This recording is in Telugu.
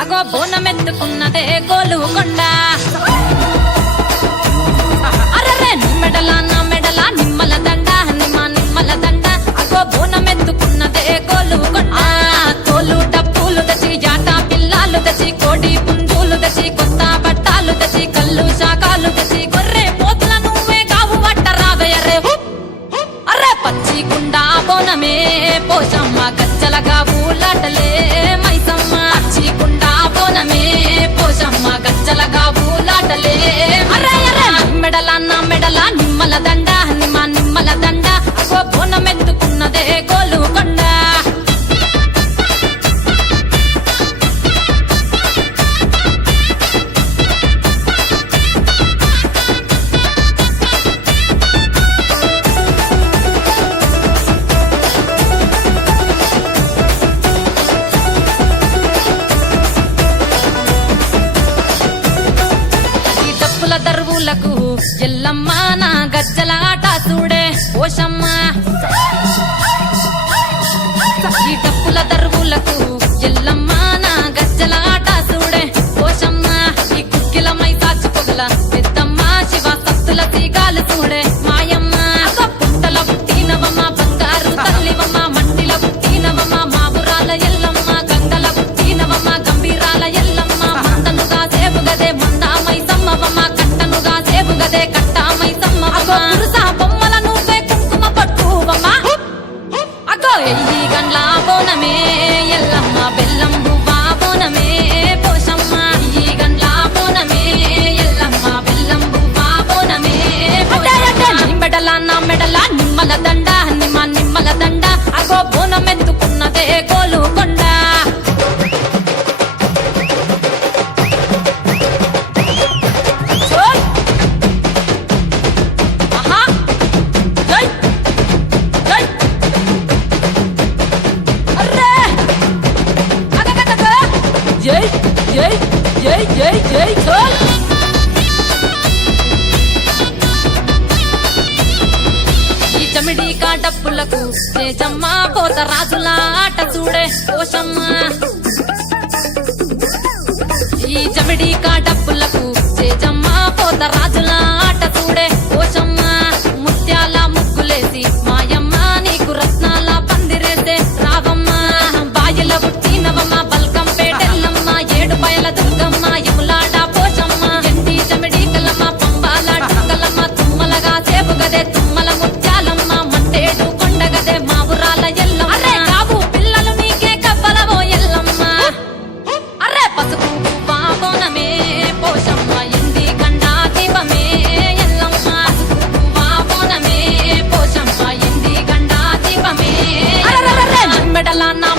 అగో బోనమెత్తుకున్నదే గోలుకొండ అరరే నిమ్మెడల నా మెడల నిమ్మల దండ నిమ్మల దండ అగో బోనమెత్తుకున్నదే గోలుకొండ తోలు డప్పులు తెచ్చి జాట పిల్లాలు తెచ్చి కోడి పుంజులు తెచ్చి కొత్త బట్టాలు తెచ్చి కళ్ళు శాకాలు తెచ్చి గొర్రె పోతుల నువ్వే కావు పట్ట రావయ్యరే అరే పచ్చి కుండా బోనమే పోషమ్మ గజ్జలగా ఊలాటలే మైసమ్మ పచ్చి కుండా బోనమే పోషమ్మ గజ్జలగా ఊలాటలే అరే అరే మెడల నా మెడల నిమ్మల దండ నిమ్మల దండ అగో బోనమెత్తుకున్నదే గోలుకొండ దర్వులకు ఎల్లమ్మ నా గజ్జల ఆట చూడే పోషమ్మ ఈ డప్పుల దర్వులకు ఎల్లమ్మ నా గజ్జల ఆట చూడే పోషమ్మ ఈ కుక్కిల మై సాచి పొగల పెద్దమ్మ శివ సత్తుల తీగాలు చూడే మాయమ్మ పుట్టల పుట్టినవమ్మ బంగారు తల్లివమ్మ మంటిల పుట్టినవమ్మ మావురాల ఎల్లమ్మ గంగల పుట్టినవమ్మ గంభీరాల ఎల్లమ్మ మందనుగా సేపుగదే మందామై సమ్మవమ్మ గదే కట్టామై సమ్మవమ్మ పురుసా బొమ్మల నువ్వే కుంకుమ పట్టువమ్మ అగో ఎల్లి గండ్ల బోనమే ఎల్లమ్మ బెల్లం బువ్వా బోనమే పోషమ్మ ఈ గండ్ల బోనమే ఎల్లమ్మ బెల్లం బువ్వా బోనమే మెడల నా మెడల నిమ్మల దండ నిమ్మల దండ అగో బోనమెత్తుకున్నదే గోలుకొండ ఈ చమిడి కాటప్పులకు చేజమ్మ పోత రాజుల ఆట చూడే పోషమ్మ ఈ చమిడి కాటప్పులకు చేజమ్మ పోత రాజుల ఆట చూడే పోషమ్మ ముత్యాల ముగ్గులేసి మాయమ్మ నీకు రత్నాల పందిరేసే రావమ్మ బాయిల పుట్టినవమ్మ బల్కం పేటెల్లమ్మ ఏడు బయల దుర్గమ్మ యములాడ పోషమ్మ ఎండి చమిడి కలమ్మ పంబాల డంగలమ్మ తుమ్మలగా సేపుగదే తుమ్మల ముత్యాలమ్మ మంటేడు కొండగదే మావురాల ఎల్లమ్మ అరే కావు పిల్లలు నీకే కవ్వలవో ఎల్లమ్మ అరే పసుపు పువ్వా బోనమే పోషమ్మ ఎండి గండా దీపమే ఎల్లమ్మ పసుపు పువ్వా బోనమే పోషమ్మ ఎండి గండా దీపమే మెడల నా